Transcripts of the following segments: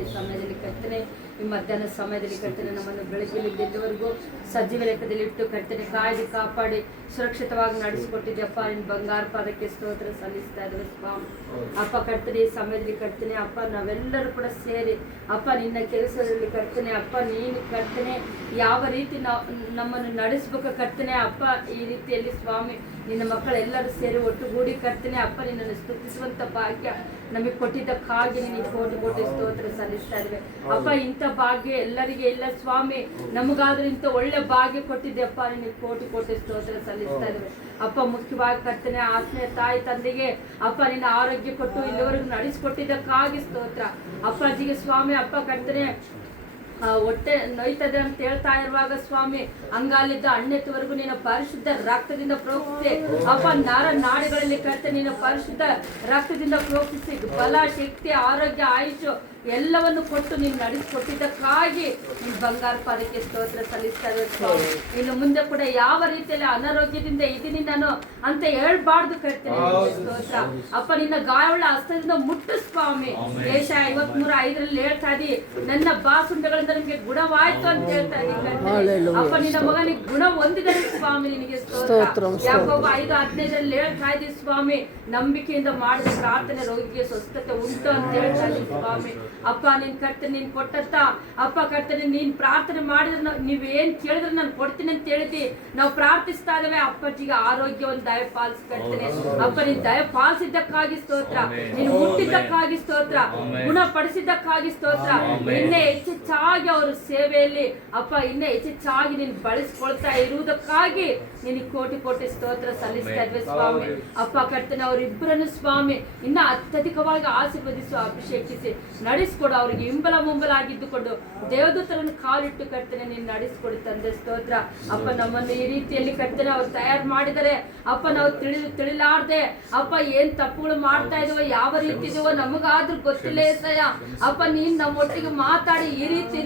ಈ ಸಮಯದಲ್ಲಿ ಕರ್ತನೆ, ಈ ಮಧ್ಯಾಹ್ನ ಸಮಯದಲ್ಲಿ ಕರ್ತನೆ ನಮ್ಮನ್ನು ಬೆಳಗ್ಗೆಲಿಂದ ಇಲ್ಲಿವರೆಗೂ ಸಜೀವ ಲೆಕ್ಕದಲ್ಲಿ ಇಟ್ಟು ಕರ್ತನೆ ಕಾಯ್ದು ಕಾಪಾಡಿ ಸುರಕ್ಷಿತವಾಗಿ ನಡೆಸಿಕೊಟ್ಟಿದ್ದೆಪ್ಪ. ನಿನ್ನ ಬಂಗಾರ ಪಾದಕ್ಕೆ ಸ್ತೋತ್ರ ಸಲ್ಲಿಸ್ತಾ ಇದ್ದೇವೆ ಸ್ವಾಮಿ. ಅಪ್ಪ ಕರ್ತನೆ, ಈ ಸಮಯದಲ್ಲಿ ಕರ್ತನೆ ಅಪ್ಪ ನಾವೆಲ್ಲರೂ ಕೂಡ ಸೇರಿ ಅಪ್ಪ ನಿನ್ನ ಕೆಲಸದಲ್ಲಿ ಕರ್ತನೆ ಅಪ್ಪ ನೀನು ಕರ್ತನೆ ಯಾವ ರೀತಿ ನಮ್ಮನ್ನು ನಡೆಸ್ಬೇಕು ಕರ್ತನೆ ಅಪ್ಪ, ಈ ರೀತಿಯಲ್ಲಿ ಸ್ವಾಮಿ ನಿನ್ನ ಮಕ್ಕಳೆಲ್ಲರೂ ಸೇರಿ ಒಟ್ಟುಗೂಡಿ ಕರ್ತನೆ ಅಪ್ಪ ನಿನ್ನನ್ನು ಸ್ತುತಿಸುವಂತ ಭಾಗ್ಯ ನಮಗೆ ಕೊಟ್ಟಿದ್ದಕ್ಕಾಗಿ ನಿನಗೆ ಕೋಟಿ ಕೋಟಿ ಸ್ತೋತ್ರ ಸಲ್ಲಿಸ್ತಾ ಇದ್ದೇವೆ ಅಪ್ಪ. ಇಂಥ ಭಾಗ್ಯ ಎಲ್ಲರಿಗೆ ಇಲ್ಲ ಸ್ವಾಮಿ, ನಮಗಾದ್ರೂ ಇಂಥ ಒಳ್ಳೆ ಭಾಗ್ಯ ಕೊಟ್ಟಿದ್ದೆ ಅಪ್ಪ, ನಿನಗೆ ಕೋಟಿ ಕೋಟಿ ಸ್ತೋತ್ರ ಸಲ್ಲಿಸ್ತಾ ಇದ್ದೇವೆ ಅಪ್ಪ. ಮುಖ್ಯವಾಗಿ ಕರ್ತನೆ ಆತ್ಮೀಯ ತಾಯಿ ತಂದೆಗೆ ಅಪ್ಪ ನಿನ್ನ ಆರೋಗ್ಯ ಕೊಟ್ಟು ಇಲ್ಲಿವರೆಗೂ ನಡೆಸಿಕೊಟ್ಟಿದ್ದಕ್ಕಾಗಿ ಸ್ತೋತ್ರ ಅಪ್ಪಾಜಿಗೆ ಸ್ವಾಮಿ. ಅಪ್ಪ ಕರ್ತನೆ ಹೊಟ್ಟೆ ನೋಯ್ತದೆ ಅಂತ ಹೇಳ್ತಾ ಇರುವಾಗ ಸ್ವಾಮಿ ಅಂಗಾಲಿದ್ದ ಅಣ್ಣೆತ್ತವರೆಗೂ ನಿನ್ನ ಪರಿಶುದ್ಧ ರಕ್ತದಿಂದ ಪ್ರೋಕ್ಷಿಸಿ ಅಪ್ಪ, ನಾಡಿಗಳಲ್ಲಿ ಕರ್ತನೆ ನಿನ್ನ ಪರಿಶುದ್ಧ ರಕ್ತದಿಂದ ಪ್ರೋಕ್ಷಿಸಿ ಬಲ, ಶಕ್ತಿ, ಆರೋಗ್ಯ, ಆಯುಷು ಎಲ್ಲವನ್ನು ಕೊಟ್ಟು ನೀನು ನಡೆಸಿಕೊಟ್ಟಿದ್ದಕ್ಕಾಗಿ ನಿನ್ನ ಬಂಗಾರ ಪಾದಕ್ಕೆ ಸ್ತೋತ್ರ ಸಲ್ಲಿಸ್ತಾ ಇದ್ದೇವೆ ಸ್ವಾಮಿ. ಇನ್ನು ಮುಂದೆ ಕೂಡ ಯಾವ ರೀತಿಯಲ್ಲಿ ಅನಾರೋಗ್ಯದಿಂದ ಇದೀನಿ ನಾನು ಅಂತ ಹೇಳ್ಬಾರ್ದು ಕರ್ತನೆ ಸ್ತೋತ್ರ ಅಪ್ಪ. ನಿನ್ನ ಗಾಯವುಳ್ಳ ಹಸ್ತದಿಂದ ಮುಟ್ಟು ಸ್ವಾಮಿ. ಏಷಯ 53:5 ಹೇಳ್ತಾ ಇದ್ದೀ, ನನ್ನ ಬಾಸುಂಡಗಳಿಂದ ನಿಮಗೆ ಗುಣವಾಯ್ತು ಅಂತ ಹೇಳ್ತಾ ಇದ್ದೀನಿ ಅಪ್ಪ. ನಿನ್ನ ಮಗನಿಗೆ ಗುಣ ಹೊಂದಿದರೆ ಸ್ವಾಮಿ ನಿನಗೆ ಸ್ತೋತ್ರ. ಯಾಕೋಬ 5:15 ಹೇಳ್ತಾ ಇದ್ದೀವಿ ಸ್ವಾಮಿ, ನಂಬಿಕೆಯಿಂದ ಮಾಡಿದ ಪ್ರಾರ್ಥನೆ ರೋಗಿಗೆ ಸ್ವಸ್ಥತೆ ಉಂಟು ಅಂತ ಹೇಳ್ತಾ ಇದ್ದೀವಿ ಸ್ವಾಮಿ. ಅಪ್ಪ ನೀನ್ ಕರ್ತನೆ ನೀನ್ ಕೊಟ್ಟಂತ ಅಪ್ಪ ಕರ್ತನೆ ನೀನ್ ಪ್ರಾರ್ಥನೆ ಮಾಡಿದ್ರೆ ನೀವ್ ಏನ್ ಕೇಳಿದ್ರೆ ನಾನು ಕೊಡ್ತೀನಿ ಅಂತ ಹೇಳಿದಿ. ನಾವು ಪ್ರಾರ್ಥಿಸ್ತಾ ಇದ್ದೇವೆ ಅಪ್ಪಾಜಿಗೆ ಆರೋಗ್ಯವನ್ನು ದಯಪಾಲಿಸಿ ಕರ್ತನೆ ಅಪ್ಪ. ನೀನ್ ದಯಪಾಲಿಸಿದ್ದಕ್ಕಾಗಿ ಸ್ತೋತ್ರ, ನೀನು ಮುಟ್ಟಿದ್ದಕ್ಕಾಗಿ ಸ್ತೋತ್ರ, ಗುಣಪಡಿಸಿದ್ದಕ್ಕಾಗಿ ಸ್ತೋತ್ರ. ಇನ್ನೇ ಹೆಚ್ಚೆಚ್ಚಾಗಿ ಅವ್ರ ಸೇವೆಯಲ್ಲಿ ಅಪ್ಪ ಇನ್ನೇ ಹೆಚ್ಚೆಚ್ಚಾಗಿ ನೀನು ಬಳಸ್ಕೊಳ್ತಾ ಇರುವುದಕ್ಕಾಗಿ ನಿನಗೆ ಕೋಟಿ ಕೋಟಿ ಸ್ತೋತ್ರ ಸಲ್ಲಿಸ್ತಾ ಇದ್ವಿ ಸ್ವಾಮಿ. ಅಪ್ಪ ಕರ್ತನೆ ಅವರಿಬ್ಬರನ್ನು ಸ್ವಾಮಿ ಇನ್ನ ಅತ್ಯಧಿಕವಾಗಿ ಆಶೀರ್ವದಿಸು, ಅಭಿಷೇಕಿಸಿ ನಡೆಸ್ಕೊಡು. ಅವ್ರಿಗೆ ಹಿಂಬಲ ಮುಂಬಲ ಆಗಿದ್ದುಕೊಂಡು ದೇವದೂತರನ್ನು ಕಾಲಿಟ್ಟು ಕರ್ತನೆ ನೀನು ನಡೆಸ್ಕೊಡು ತಂದೆ ಸ್ತೋತ್ರ ಅಪ್ಪ. ನಮ್ಮನ್ನು ಈ ರೀತಿಯಲ್ಲಿ ಕರ್ತನೆ ಅವ್ರು ತಯಾರು ಮಾಡಿದರೆ ಅಪ್ಪ, ನಾವು ತಿಳಿಲಾರ್ದೆ ಅಪ್ಪ ಏನ್ ತಪ್ಪುಗಳು ಮಾಡ್ತಾ ಇದೀವೋ ಯಾವ ರೀತಿ ಇದೀವೋ ನಮಗಾದ್ರೂ ಗೊತ್ತಿಲ್ಲ ಏಸಯ್ಯ ಅಪ್ಪ. ನೀನ್ ನಮ್ಮ ಒಟ್ಟಿಗೆ ಮಾತಾಡಿ ಈ ರೀತಿ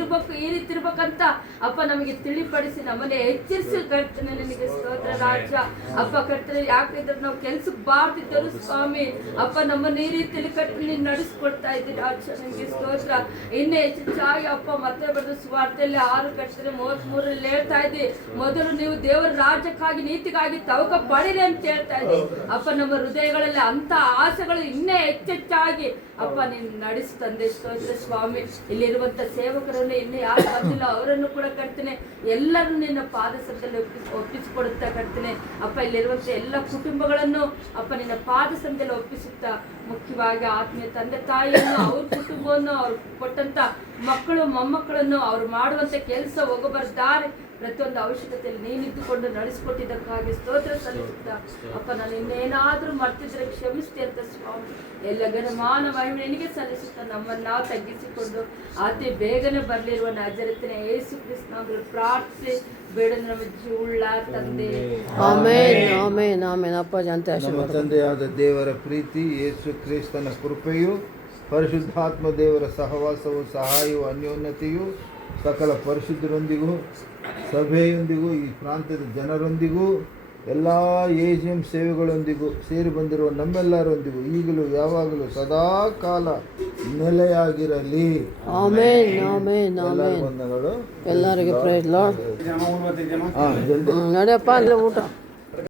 ಇರ್ಬೇಕಂತ ಅಪ್ಪ ನಮಗೆ ತಿಳಿಪಡಿಸಿ ನಮ್ಮನ್ನೇ ಎಚ್ಚರಿಸಿ ಕರ್ತನೆ ನಿನಗೆ ಸ್ತೋತ್ರ ರಾಜ ಅಪ್ಪ. ಕರ್ತನೆ ಯಾಕಿದ್ರೆ ನಾವು ಕೆಲ್ಸಕ್ಕೆ ಬಾರ್ತಿದ್ದರು ಸ್ವಾಮಿ ಅಪ್ಪ, ನಮ್ಮನ್ನ ಈ ರೀತಿಯಲ್ಲಿ ಕರ್ತನೆ ನೀನು ನಡೆಸ್ಕೊಡ್ತಾ ಇದ್ದೀರಿ ರಾಜ ನಿಮಗೆ ಸ್ತೋತ್ರ. ಇನ್ನೇ ಹೆಚ್ಚಾಗಿ ಅಪ್ಪ ಮತ್ತೆ ಬರೆದ ಸುವಾರ್ತೆಯಲ್ಲಿ 6:33 ಹೇಳ್ತಾ ಇದ್ದಿ, ಮೊದಲು ನೀವು ದೇವರ ರಾಜ್ಯಕ್ಕಾಗಿ ನೀತಿಗಾಗಿ ತವಕ ಪಡಿರಿ ಅಂತ ಹೇಳ್ತಾ ಇದ್ದಿ ಅಪ್ಪ. ನಮ್ಮ ಹೃದಯಗಳಲ್ಲಿ ಅಂತ ಆಸೆಗಳು ಇನ್ನೇ ಹೆಚ್ಚೆಚ್ಚಾಗಿ ಅಪ್ಪ ನೀನು ನಡೆಸಿ ತಂದೆ ಸ್ತೋತ್ರ ಸ್ವಾಮಿ. ಇಲ್ಲಿರುವಂತ ಸೇವಕರನ್ನು ಇನ್ನೂ ಯಾರು ಬಂದಿಲ್ಲ ಅವರನ್ನು ಕೂಡ ಕರ್ತನೆ ಎಲ್ಲರೂ ನಿನ್ನ ಪಾದ ಸಂದಲ್ಲಿ ಒಪ್ಪಿಸಿಕೊಡುತ್ತಾ ಕರ್ತನೆ ಅಪ್ಪ. ಇಲ್ಲಿರುವಂತ ಎಲ್ಲ ಕುಟುಂಬಗಳನ್ನು ಅಪ್ಪ ನಿನ್ನ ಪಾದ ಸಂದಲ್ಲಿ ಒಪ್ಪಿಸುತ್ತಾ, ಮುಖ್ಯವಾಗಿ ಆತ್ಮೀಯ ತಂದೆ ತಾಯಿಯನ್ನು ಅವ್ರ ಕುಟುಂಬವನ್ನು ಅವ್ರು ಕೊಟ್ಟಂತ ಮಕ್ಕಳು ಮೊಮ್ಮಕ್ಕಳನ್ನು ಅವ್ರು ಮಾಡುವಂತ ಕೆಲಸ ಹೋಗಬಾರ್ದಾರೆ ಪ್ರತಿಯೊಂದು ಅವಶ್ಯಕತೆಯಲ್ಲಿ ನೀನಿದ್ದುಕೊಂಡು ನಡೆಸಿಕೊಟ್ಟಿದ್ದಕ್ಕಾಗಿ ಸ್ತೋತ್ರ ಸಲ್ಲಿಸುತ್ತಾ ಅಪ್ಪ. ನಾನು ಇನ್ನೇನಾದ್ರೂ ಮರ್ತಿದ್ರೆ ಕ್ಷಮಿಸ್ತೆ ಅಂತ ಸ್ವಾಮಿ. ಎಲ್ಲ ಘನಮಾನ ಮಹಿಮೆ ನಿನಗೆ ಸಲ್ಲಿಸುತ್ತಾ ನಮ್ಮನ್ನು ನಾವು ತಗ್ಗಿಸಿಕೊಂಡು ಅತಿ ಬೇಗನೆ ಬರಲಿರುವ ನಜರೇತಿನ ಯೇಸು ಕ್ರಿಸ್ತನಲ್ಲಿ ಪ್ರಾರ್ಥಿಸಿ ಬೇಡ ನಮ್ಮ ಜೀವವುಳ್ಳ ತಂದೆ. Amen amen amen. ಅಪ್ಪಾಜಿ ಅಂತ ನಮ್ಮ ತಂದೆಯಾದ ದೇವರ ಪ್ರೀತಿ, ಯೇಸು ಕ್ರಿಸ್ತನ ಕೃಪೆಯು, ಪರಿಶುದ್ಧಾತ್ಮ ದೇವರ ಸಹವಾಸವು, ಸಹಾಯವು, ಅನ್ಯೋನ್ಯತೆಯು ಸಕಲ ಪರಿಶುದ್ಧರೊಂದಿಗೂ ಸಭೆಯೊಂದಿಗೂ ಈ ಪ್ರಾಂತ್ಯದ ಜನರೊಂದಿಗೂ ಎಲ್ಲ AGM ಸೇವೆಗಳೊಂದಿಗೂ ಸೇರಿ ಬಂದಿರುವ ನಮ್ಮೆಲ್ಲರೊಂದಿಗೂ ಈಗಲೂ ಯಾವಾಗಲೂ ಸದಾ ಕಾಲ ನೆಲೆಯಾಗಿರಲಿ. Amen amen amen. ವಂದನೆಗಳು ಎಲ್ಲರಿಗೆ ಪ್ರೈಸ್ ಲಾರ್ಡ್. ನಡೆಯಪ್ಪ, ಅಲ್ಲೇ ಊಟ.